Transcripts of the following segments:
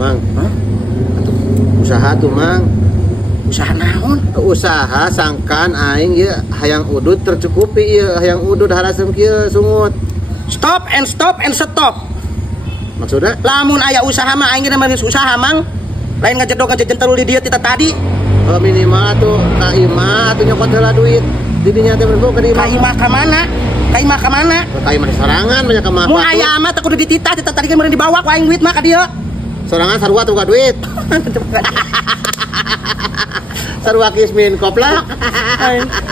Mang. Hah? Usaha tuh, Mang. Usaha naon? Usaha sangkan aing ieu hayang udud tercukupi ieu hayang udud harasem kieu sungut. Stop and stop. Maksudnya? Lamun aya usaha mah aing mah usaha, Mang. Lain ngajedog telu di dieu tita tadi. Minimal tuh ka imah atuh nyokot heula duit. Didinya teh bergo ka di Ka imah ka mana? Ka imah sorangan banyak ka mah. Mun aya mah teh kudu ditita tadi kan meureun dibawa ku aing duit mah ka dieu. Sorangan sarua tuh ka duit. Sarua kismin koplak.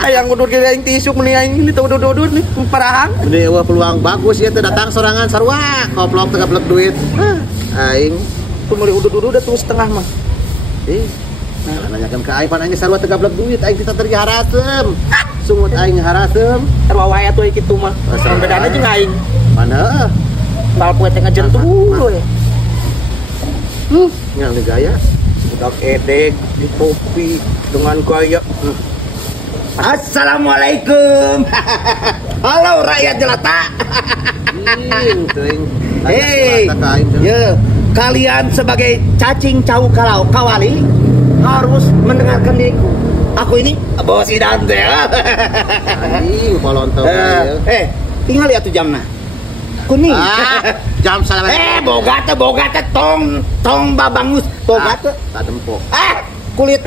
Hayang udud ge aing tisuk meni aing ini teu udud nih parahan. Ini eueuh peluang bagus ya teh datang sorangan sarua koplok teh gablek duit. Aing pun meuli udud-udud atuh setengah mah. Nah, nanyakan ke aing pan aing sarua teh gablek duit aing kita teh harasem. Sungut aing harasem. Sarua wae atuh kitu mah. Bedana jeung aing. Mana? Bal poe teh ngajentul we. Yang gaya. Budak edek di topi dengan gaya. Assalamualaikum. Halo rakyat jelata. Hei, ya, kalian sebagai cacing cau kalau kawali harus mendengarkan diriku. Aku ini bos Idan teh. Anjing polontong. Tinggal lihat tuh jamna. Kuning. Jam salah. Boga teh tong babangus. Boga teh sadempok. Kulit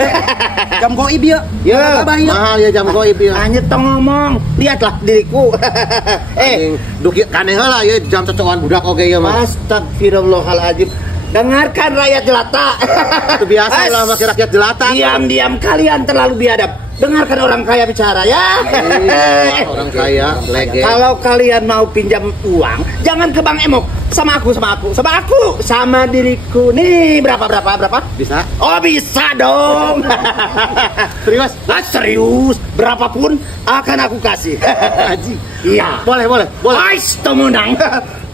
jam goib ya. Ya, mahal ya jam goib ya. Hanya tong ngomong. Lihatlah diriku. Duki kaneh heula ya jam cocokan budak oge ya mah. Astagfirullahaladzim. Dengarkan rakyat jelata. Itu biasa lah makin rakyat jelata. Diam kalian terlalu biadab. Dengarkan orang kaya bicara ya. Orang kaya lege. Kalau kalian mau pinjam uang, jangan ke Bang Emok. Sama aku. Sama diriku. Nih, berapa? Bisa? Oh, bisa dong. Serius? Serius. Berapapun akan aku kasih. Haji. Iya. Boleh. Ais, temenang.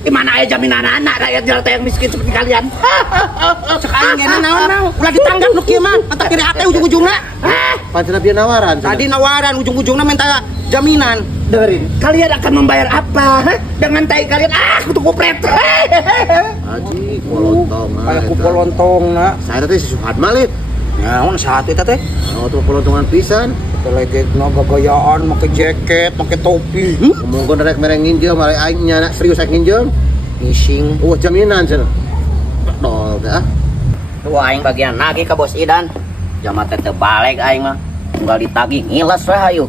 Gimana aja jaminan anak rakyat jelata yang miskin seperti kalian? Sekarang gini naon ulah ditanggap lu kieu mah, mata kiri hati ujung-ujungna. Pancen bieu nawaran. Tadi nawaran ujung-ujungna minta jaminan. Dengerin, kalian akan membayar apa? Dengan tai kalian kutu kupret. Haji polontong. Kayak ku polontongna. Saya teh si Suhad Malik. Naon saat eta teh? Oh, tuh polontongan pisan. Telegekna gagayaan make jaket, make topi. Ngomongkeun rek mereng nginjem, mari aing nya serius rek nginjem. Ngising. Jaminan cenah. Dol dah. Tuh aing bagian nagih ka Bos Idan. Jama teh teu balik aing mah. Tinggal ditagih ngiles we hayu.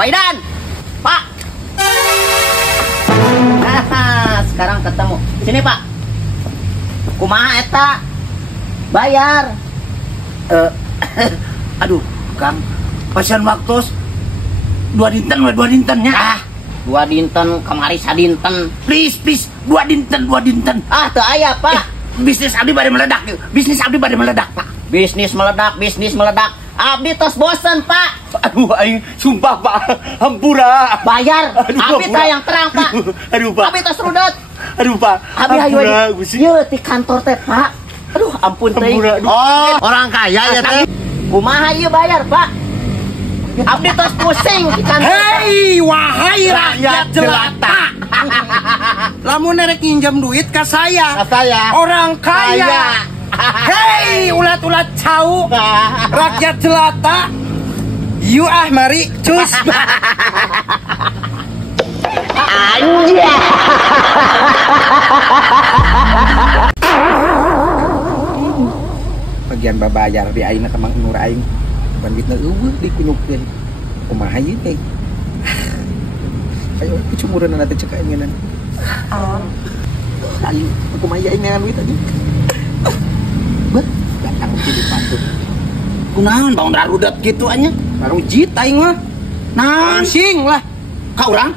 Pak Idan. Pak. Sekarang ketemu. Sini, Pak. Kumaha eta? Bayar. Aduh, Kang. Pasien waktu 2 dinten nya. 2 dinten kamari sadinten. Please 2 dinten. Teu aya, Pak. Bisnis abdi bade meledak, Pak. Bisnis meledak. Abdi tos bosen, Pak. Aduh, aing sumpah, Pak. Hampura. Bayar. Aduh, Abdi teh yang terang, Pak. Aduh, Pak. Abdi tos rudet. Aduh, Pak. Abdi hayu Hampura, aja. Gusti. Ieu di kantor teh, Pak. Aduh, ampun teh. Hampura, aduh. Oh, orang kaya ya teh. Kumaha ieu bayar, Pak? Abdi tos pusing di kantor. Hei, wahai rakyat jelata. Lamun nerek nginjam duit ke saya. Orang kaya. Hei, ulat-ulat cau. Rakyat jelata. You mari cus. Anjir. Bagian babayar di aing ka Mang Nur aing. Banditna eueuh dikunyukkeun. Kumaha ieu teh? Ayo kecumuran teh cek aing ngan. Aing kumaha ieu aing ngan duit anjing. Bet, datang di pantun. Kunaon bang darudat gitu anya? Darujit aing mah. Naon sing lah. Ka urang?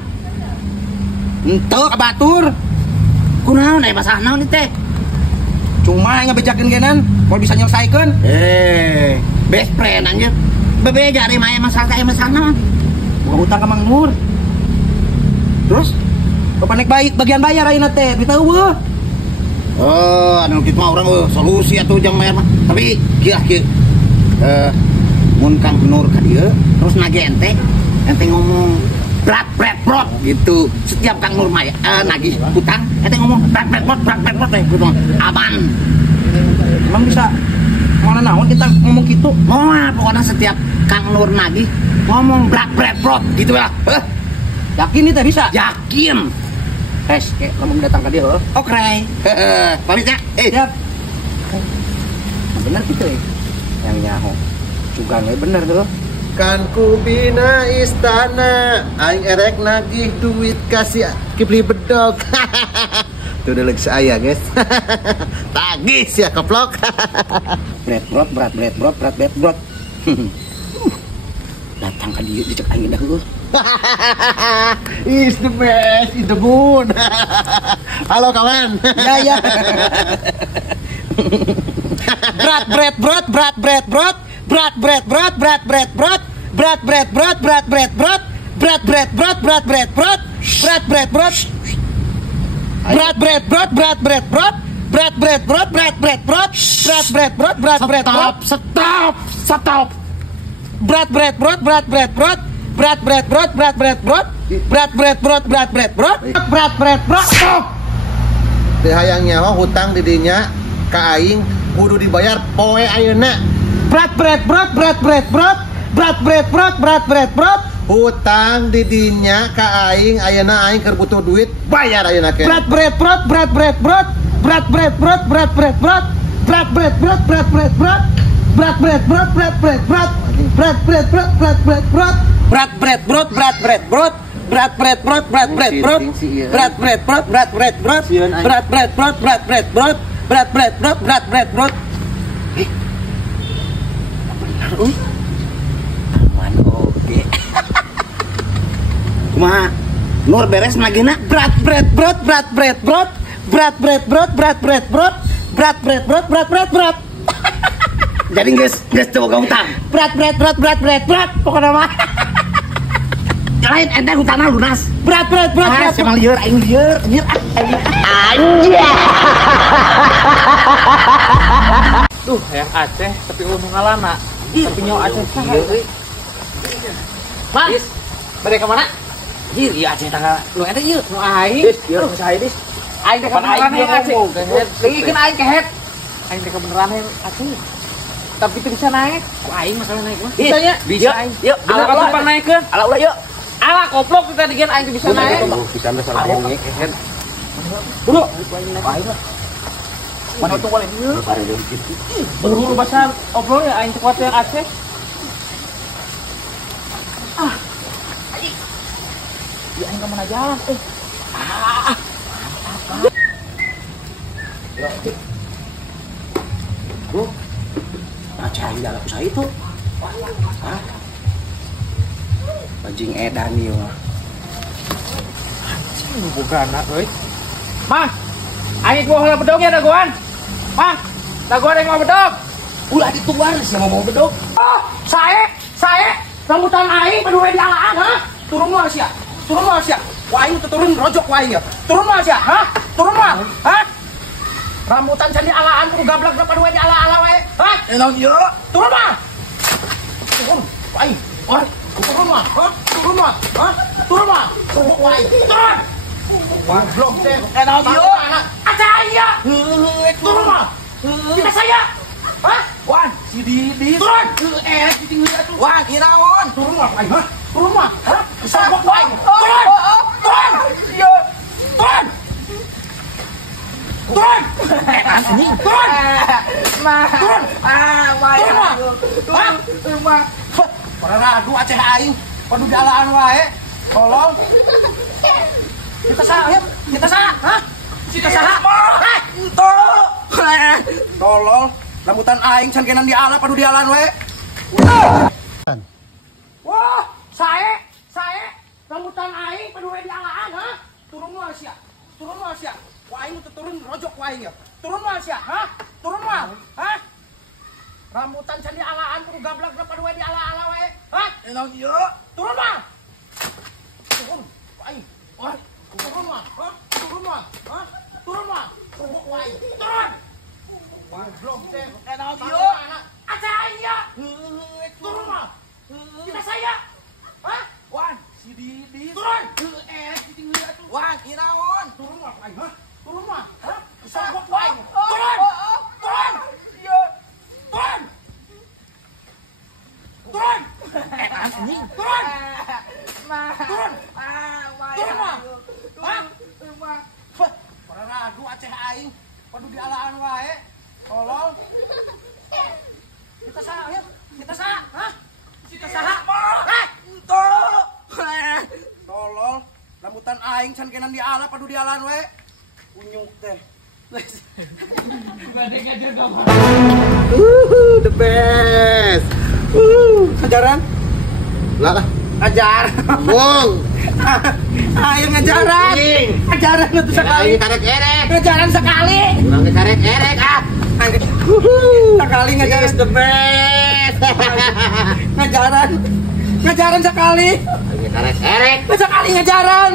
Henteu ka batur. Kunaon aya masalah naon ieu teh? Cuma ngebejakeun genan, kalau bisa nyelesaikan. Best friend anjir. Bebeja ari mah masalah naon? Buka hutang ka Mang Nur. Terus kepanek baik bagian bayar ayeuna teh, bisa eueuh. Anu kitu mah urang solusi atuh jang bayar mah. Tapi kieu mun Kang Nur ka dieu terus nage ente ngomong brot gitu. Setiap Kang Nur Maya nagih hutang, eta ngomong brot gitu. Aman. Emang bisa mana naon kita ngomong gitu? Moal pokoknya setiap Kang Nur nagih ngomong brot gitu lah. Yakin itu bisa? Yakin. Kayak kamu datang ke dia, Oke. Pamit ya. Siap. Bener gitu ya. Yang nyaho. Juga bener tuh. Kan ku bina istana, aing erek nagih duit kasih kibli bedog. Itu udah lagi saya guys. Tagih sih ya keplok. Brot. Datang ke dia dicek aing dahulu. Is the best, is the moon. Halo kawan. Ya. Stop. Teu hayang nyaho hutang di dinya ka aing kudu dibayar poe ayeuna. Hutang di dinya ka aing ayeuna aing keur butuh duit bayar ayeuna ke. Kumaha? Nur beres nagihna berat. Jadi guys coba utang. Berat pokoknya mah. Lain ente hutangna lunas. Berat. Sama lieur aing lieur. Anjir. Tuh, yang Aceh tapi untung ngalana. Tapi nyawa Aceh saha. Mas, bade ka mana? Hier ieu Aceh tanggal nu eta ieu. Nu aing. Dis, ieu nu saha dis. Aing teh beneran yang Aceh. Lagi aing kehet. Aing teh beneran yang Aceh. Tapi teu bisa naik. Ku aing masalah naik mah. Bisa nya? Bisa aing. Yuk, ala tumpang naikeun. Ala ulah yuk. Ala koplok kita digen aing teu bisa naik. Bisa anda salah ngomong kehet. Buru. Mana tuh boleh ieu? Buru bahasa obrol ya aing teu kuat yang Aceh. Ya aing kemana jalan? Bro. Aceh aing dalam usaha itu. Hah? Bajing edan ieu mah. Anjing bukan anak euy. Mah. Aing gua heula bedog ya dagoan. Mah. Dagoan yang mau bedog. Ulah dituar siapa mau bedog. Oh, sae. Rambutan aing padu we dialaan, ha? Turun mah sia. Wah, aing teu turun rojok wae ya. Turun mah sia, ha? Turun mah, ha? Rambutan can dialaan kudu gablak padu we diala-ala wae, ha? Enak ieu. Turun mah. Turun, wae. Wah, turun mah, ha? Turun mah. Turun wae. Turun. Wah, blok teh. Enak ieu. Acah aing ya. Turun mah. Kita saya. Hah? Wan, si Didi. Turun. Di atuh. Wan, ieu naon? Turun mah, wae, ha? Turun mah, ha? Sabok wae. Turun. Ieu. Turun. Anjing, turun. Turun. Turun mah. Pararadu Aceh aing. Padu dialaan wae. Tolong. Kita saha, ha? Kita saha. Tolol, rambutan aing can kenan diala padu dialan we. Wah, sae. Rambutan aing padu we dialaan, ha? Turun mah sia. Wah, aing teu turun rojok wae ya. Turun mah sia, ha? Ha? Rambutan can dialaan padu gablak padu we diala-ala wae, ha? Enak ieu. Turun mah. Turun, wae. Wah, turun mah, ha? Turun mah. Turun wae. Turun. Wah, blok teh. Enak ieu. Aceh aing ya. Turun mah. Kita saya. Hah? Wan, si Didi. Turun. Turun. Turun mah. Hah? Wah, para radu aceh aing. Padu dialaan wae. Tolong. Kita saha ya? Kita saha? Hah? Kita saha? Tuh. Tolol. Rambutan aing can kenan diala padu dialaan wae. Unyuk teh. The best. Ajaran? Lah, Ajar. bong. Ayo ngajaran. Ajaran itu sekali. Aing karek-erek. Ngajaran sekali. Urang karek-erek ah. Sekali ngajaran. The best. Ngajaran. Ngajaran sekali. Aing karek-erek. Sekali ngajaran.